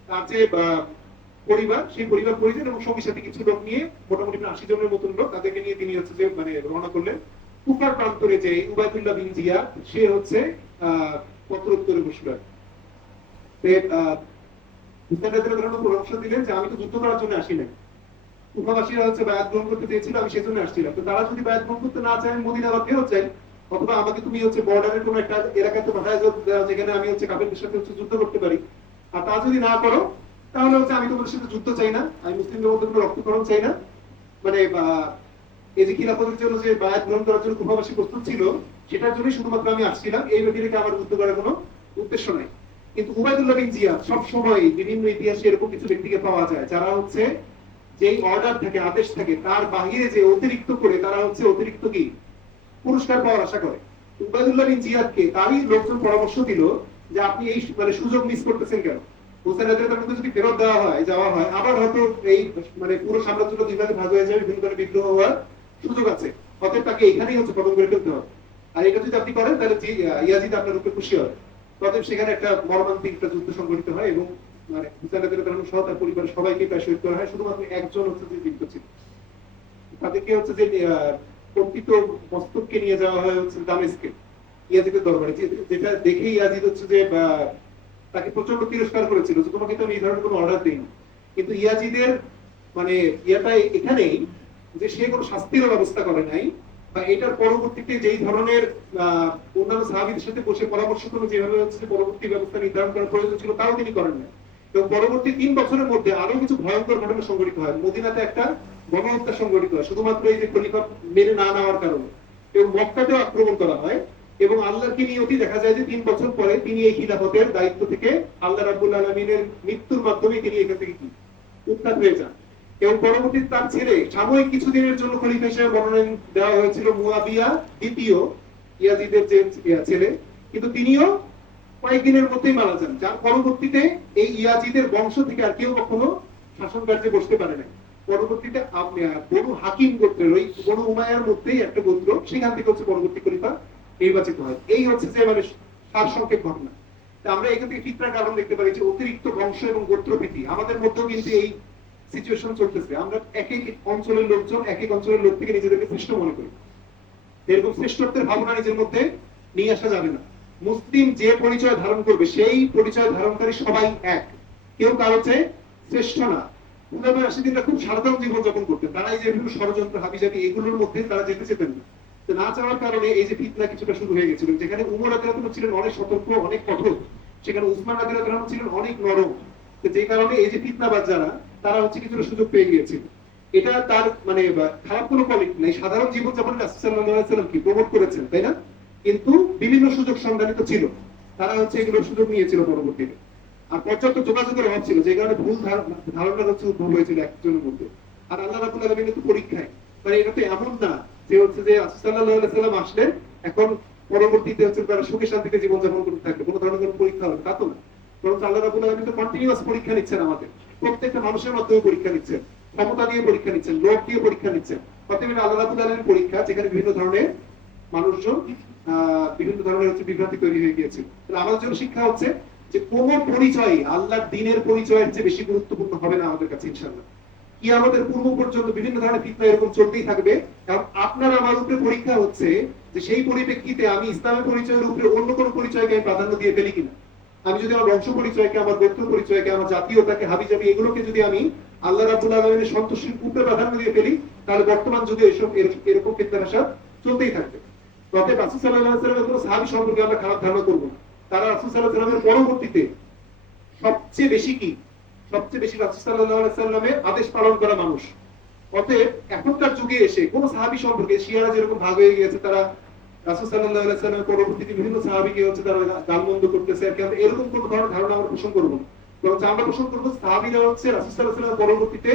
তার যে পরিবার, সেই পরিবার পরিজন এবং সঙ্গী সাথে কিছু লোক নিয়ে, মোটামুটি 80 জনের মতন লোক, তাদেরকে নিয়ে তিনি রওনা করলেন। কুফার প্রান্তরে যে উবাইদুল্লাহ বিন জিয়াদ, সে পত্র উত্তরে বসলেন। হুসাইন রাদিয়াল্লাহু আনহু পরামর্শ দিলেন যে আমি তো যুদ্ধ করার জন্য আসি নাই, কুফাবাসীরা বায়াত গ্রহণ করতে চেয়েছিল, আমি সেজন্য আসছিলাম। তো তারা যদি বায়াত গ্রহণ করতে না চায়, মদিনা আবার ফেরত চাই, অথবা আমাকে তুমি বর্ডারের কোনো একটা এলাকাতে পাঠায় যেখানে আমি কাফেরদের সাথে যুদ্ধ করতে পারি, আর তা যদি না করো তাহলে আমি তোমাদের সাথে যুদ্ধ চাই না, আমি মুসলিমদের মধ্যে কোনো রক্তক্ষরণ চাই না। এই যে খিলাফতের জন্য যে বায়াত গ্রহণ করার জন্য কুফাবাসী প্রস্তুত ছিল, সেটার জন্যই শুধুমাত্র আমি আসছিলাম, এই ব্যক্তিকে আমার যুদ্ধ করার কোনো উদ্দেশ্য নাই। কিন্তু উবাইদুল্লাহ বিন জিয়াদ, সবসময় বিভিন্ন ইতিহাসে এরকম কিছু ব্যক্তিকে পাওয়া যায় যারা যেই অর্ডার থাকে, আদেশ থাকে, তার বাহিরে যে অতিরিক্ত করে তারা অতিরিক্ত কি পুরস্কার পাওয়ার আশা করে। উবাইদুল্লাহ বিন জিয়াদকে তারই লোকজন পরামর্শ দিল যে আপনি এই সুযোগ মিস করতেছেন কেন? হুসাইন রাদিয়াল্লাহু আনহু যদি ফেরত যাওয়া হয়, আবার হয়তো এই পুরো সাম্রাজ্যটা দুই ভাগে ভাগ হয়ে যাবে, বিভিন্ন ধরনের বিদ্রোহ হওয়ার সুযোগ আছে। অতএব তাকে এখানেই খতম করে ফেলতে হবে। আর এটা যদি আপনি করেন তাহলে ইয়াজিদ আপনার উপরে খুশি হবে। অতএব সেখানে একটা মর্মান্তিক একটা যুদ্ধ সংঘটিত হয় এবং হুসাইন রাদিয়াল্লাহু আনহু সহ তার পরিবারের সবাইকে প্রায় শহীদ করা হয়। শুধুমাত্র একজন যে জীবিত ছিল, তাদেরকে যে প্রকৃত মস্তককে নিয়ে যাওয়া হয় দামেস্কে, ইয়াজিদের দরবারে, যেটা দেখে ইয়াজিদ যে তাকে প্রচন্ড তিরস্কার করেছিল যে তোমাকে তো এই ধরনের কোনো অর্ডার দেয়নি। কিন্তু ইয়াজিদের ইয়েটা এখানেই যে সে কোনো শাস্তির ব্যবস্থা করে নাই, বা এটার পরবর্তীতে যেই ধরনের অন্যান্য সাহাবীদের সাথে বসে পরামর্শ করে যেভাবে পরবর্তী ব্যবস্থা নির্ধারণ করার প্রয়োজন ছিল, তাও তিনি করেন না। এবং পরবর্তী 3 বছরের মধ্যে আরো কিছু ভয়ঙ্কর ঘটনা সংঘটিত হয়। মদিনাতে একটা গণহত্যা সংঘটিত হয় শুধুমাত্র এই যে খলিফা মেনে না নেওয়ার কারণে, এবং মক্কাতেও আক্রমণ করা হয়। এবং আল্লাহর কি নিয়তি দেখা যায় যে 3 বছর পরে তিনি এই খিলাফতের দায়িত্ব থেকে আল্লাহ রাব্বুল আলামিনের মৃত্যুর মাধ্যমে তিনি এখান থেকে কি উত্থান হয়ে যান। এবং পরবর্তীতে তার ছেলে সাময়িক কিছুদিনের জন্য খলিফা হিসেবে মনোনয়ন দেওয়া হয়েছিল মুয়াবিয়া দ্বিতীয়, ইয়াজিদের যে ছেলে, কিন্তু তিনিও কয়েকদিনের মধ্যেই মারা যান। যার পরবর্তীতে এই ইয়াজিদের বংশ থেকে আর কেউ কখনো শাসন কার্যে বসতে পারে না। পরবর্তীতে বনু হাকিম গোত্রের, ওই বনু উমাইয়ার মধ্যেই একটা গোত্র, সেখান থেকে পরবর্তী খলিফা নির্বাচিত হয়। এই যে সারসংক্ষেপ ঘটনা। আমরা এখান থেকে ফিতনার কারণ দেখতে পারি যে অতিরিক্ত বংশ এবং গোত্রপ্রীতি আমাদের মধ্যেও কিন্তু এই সিচুয়েশন চলতেছে। আমরা এক এক অঞ্চলের লোকজন এক এক অঞ্চলের লোক থেকে নিজেদেরকে শ্রেষ্ঠ মনে করি। এরকম শ্রেষ্ঠত্বের ভাবনা নিজের মধ্যে নিয়ে আসা যাবে না। মুসলিম যে পরিচয় ধারণ করবে সেই পরিচয় ধারণকারী সবাই এক, কেউ কারো চেয়ে শ্রেষ্ঠ না। উলামা রাশিদিনরা খুব সাধারণ জীবন যাপন করতেন, তারা এই যে বিভিন্ন ষড়যন্ত্র হাবিজাবি এগুলোর মধ্যে তারা যেতে চেতেন না। তো না চাওয়ার কারণে এই যে ফিতনা কিছুটা শুরু হয়ে গেছিল, যেখানে উমর রাদিয়াল্লাহু ছিলেন অনেক সতর্ক, অনেক কঠোর, সেখানে উসমান রাদিয়াল্লাহু ছিলেন অনেক নরম। তো যে কারণে এই যে ফিতনাবাজ যারা, তারা হচ্ছে কিছুটা সুযোগ পেয়ে গিয়েছিল। এটা তার মানে খারাপ কোনো কোয়ালিটি নাই, সাধারণ জীবন যাপন রাসূল সাল্লাল্লাহু আলাইহি ওয়াসাল্লাম কি প্রমোট করেছেন, তাই না? কিন্তু বিভিন্ন সুযোগ সংঘানিত ছিল, তারা হচ্ছে এগুলোর সুযোগ নিয়েছিল পরবর্তীতে। আর পর্যাপ্ত যোগাযোগের অভাব ছিল, যে কারণে ভুল ধারণা হচ্ছে উদ্ভব হয়েছিল একজনের মধ্যে। আর আল্লাহ রাব্বুল আলামিন কিন্তু পরীক্ষায়, মানে এটা তো এমন না যে হচ্ছে যে রাসূল সাল্লাল্লাহু আলাইহি ওয়াসাল্লাম আসলেন এখন পরবর্তীতে হচ্ছে তারা সুখে শান্তিতে জীবন যাপন করতে থাকবে, কোনো ধরনের কোনো পরীক্ষা হবে তা তো না। বরং আল্লাহ রাব্বুল আলামিন তো কন্টিনিউয়াস পরীক্ষা নিচ্ছেন, আমাদের প্রত্যেকটা মানুষের মাধ্যমে পরীক্ষা নিচ্ছেন, ক্ষমতা দিয়ে পরীক্ষা নিচ্ছেন, লোক দিয়ে পরীক্ষা নিচ্ছেন। অতএব আল্লাহ রাব্বুল আলামিনের পরীক্ষা, যেখানে বিভিন্ন ধরনের মানুষজন বিভিন্ন ধরনের হচ্ছে বিভ্রান্তি তৈরি হয়ে গিয়েছে। আমাদের জন্য শিক্ষা হচ্ছে যে কোন পরিচয় আল্লাহর দ্বীনের পরিচয়ের চেয়ে বেশি গুরুত্বপূর্ণ হবে না আমাদের কাছে ইনশাআল্লাহ। কি আমাদের পূর্ব পর্যন্ত বিভিন্ন ধরনের ফিতনা এরকম চলতেই থাকবে, কারণ আপনার আমার উপরে পরীক্ষা হচ্ছে যে সেই পরিপ্রেক্ষিতে আমি ইসলামের পরিচয়ের উপরে অন্য কোনো পরিচয়কে আমি প্রাধান্য দিয়ে ফেলি কিনা। আমি যদি আমার বংশ পরিচয়কে, আমার গোত্র পরিচয়কে, আমার জাতীয়তাকে, হাবিজাবি এগুলোকে যদি আমি আল্লাহ রাব্বুল আলামিনের সন্তুষ্টির উপরে প্রাধান্য দিয়ে ফেলি, তাহলে বর্তমান যুগে এসব এরকম ফিতনার আশা চলতেই থাকবে। তবে রাসূল সাল্লাল্লাহু আলাইহি ওয়াসাল্লামের কোনো সাহাবী সম্পর্কে আমরা খারাপ ধারণা করব না। তারা রাসূল সাল্লাল্লাহু আলাইহি ওয়াসাল্লামের পরবর্তীতে সবচেয়ে বেশি কি, সবচেয়ে বেশি রাসূল সাল্লাল্লাহু আলাইহি ওয়াসাল্লামের আদেশ পালন করা মানুষ। অতএব এখনকার যুগে এসে কোন সাহাবী সম্পর্কে শিয়ারা যেরকম ভাগ হয়ে গিয়েছে, তারা রাসূল সাল্লাল্লাহু আলাইহি ওয়াসাল্লামের পরবর্তীতে বিভিন্ন সাহাবীকে হচ্ছে তারা গালমন্দ করতেছে, আর আমরা এরকম কোন ধরনের ধারণা আমরা পোষণ করব না। বরং আমরা পোষণ করব সাহাবীরা হচ্ছে রাসূল সাল্লাল্লাহু আলাইহি ওয়াসাল্লামের পরবর্তীতে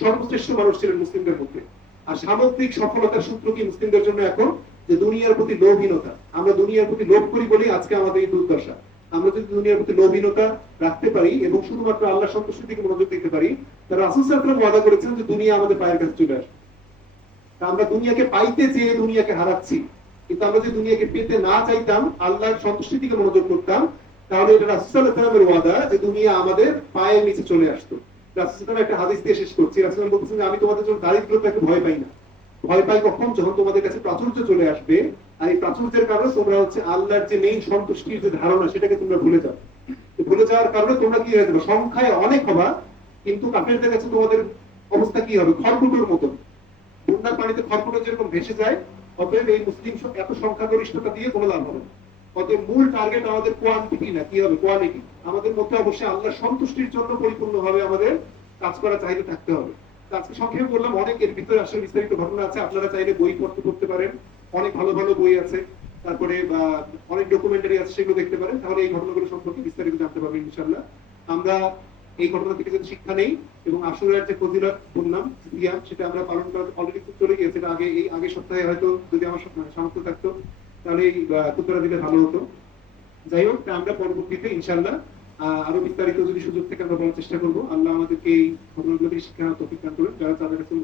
সর্বশ্রেষ্ঠ মানুষ ছিলেন মুসলিমদের মধ্যে। আর সামগ্রিক সফলতার সূত্র কি মুসলিমদের জন্য এখন, যে দুনিয়ার প্রতি লোভহীনতা। আমরা দুনিয়ার প্রতি লোভ করি বলেই আজকে আমাদের এই দুর্দশা। আমরা যদি দুনিয়ার প্রতি লোভহীনতা রাখতে পারি এবং শুধুমাত্র আল্লাহর সন্তুষ্টির দিকে মনোযোগ দিতে পারি, তাহলে রাসূল সাল্লাল্লাহু আলাইহি ওয়াসাল্লাম ওয়াদা করেছেন যে দুনিয়া আমাদের পায়ের কাছে চলে আসবে। আমরা দুনিয়াকে পাইতে চেয়ে দুনিয়াকে হারাচ্ছি, কিন্তু আমরা যদি দুনিয়াকে পেতে না চাইতাম, আল্লাহর সন্তুষ্টির দিকে মনোযোগ করতাম, তাহলে এটা রাসূল সাল্লাল্লাহু আলাইহি ওয়াসাল্লামের ওয়াদা যে দুনিয়া আমাদের পায়ের নিচে চলে আসতো। রাসূল সাল্লাল্লাহু আলাইহি ওয়াসাল্লাম একটা হাদিস দিয়ে শেষ করছি। রাসূল সাল্লাল্লাহু আলাইহি ওয়াসাল্লাম বলছেন যে আমি তোমাদের জন্য দারিদ্রতাকে ভয় পাই না। ভয় পাই কখন, যখন তোমাদের কাছে প্রাচুর্য চলে আসবে, আর এই প্রাচুর্যের কারণে তোমরা হচ্ছে আল্লাহর যে মেইন সন্তুষ্টির যে ধারণা, সেটাকে তোমরা ভুলে যাও। ভুলে যাওয়ার কারণে তোমরা কি হয়ে যাবে, সংখ্যায় অনেক হবা, কিন্তু কাফেরদের কাছে তোমাদের অবস্থা কি হবে, খড়কুটোর মতো। বন্যার পানিতে খড়কুটো যেরকম ভেসে যায়, অতএব এই মুসলিম এত সংখ্যাগরিষ্ঠতা দিয়ে কোনো লাভ হবে না। অতএব মূল টার্গেট আমাদের কোয়ান্টিটি না, কি হবে, কোয়ালিটি। আমাদের মধ্যে অবশ্যই আল্লাহর সন্তুষ্টির জন্য পরিপূর্ণভাবে আমাদের কাজ করা চাইতে থাকতে হবে। আজকে সংক্ষেপে বললাম, অনেক এর ভিতরে আসলে বিস্তারিত ঘটনা আছে, আপনারা চাইলে বই পড়তে পারেন, অনেক ভালো ভালো বই আছে, তারপরে অনেক ডকুমেন্টারি আছে, সেগুলো দেখতে পারেন, তাহলে এই ঘটনাগুলো সম্পর্কে বিস্তারিত জানতে পারবেন ইনশাআল্লাহ। আমরা এই ঘটনা থেকে যদি শিক্ষা নেই এবং আশুরার যে ফজিলত বললাম সিয়াম, সেটা আমরা পালন করা অলরেডি চলে গিয়েছে, এটা আগে সপ্তাহে হয়তো যদি আমার সামর্থ্য থাকতো তাহলে এই কুতুরা দিলে ভালো হতো। যাই হোক, আমরা পরবর্তীতে ইনশাআল্লাহ আরো বিস্তারিত যদি সুযোগ থেকে আমরা বলার চেষ্টা করবো। আল্লাহ আমাদেরকে এই ঘটনাগুলো থেকে শিক্ষা তৌফিক দান করুন, যারা তাদের কাছে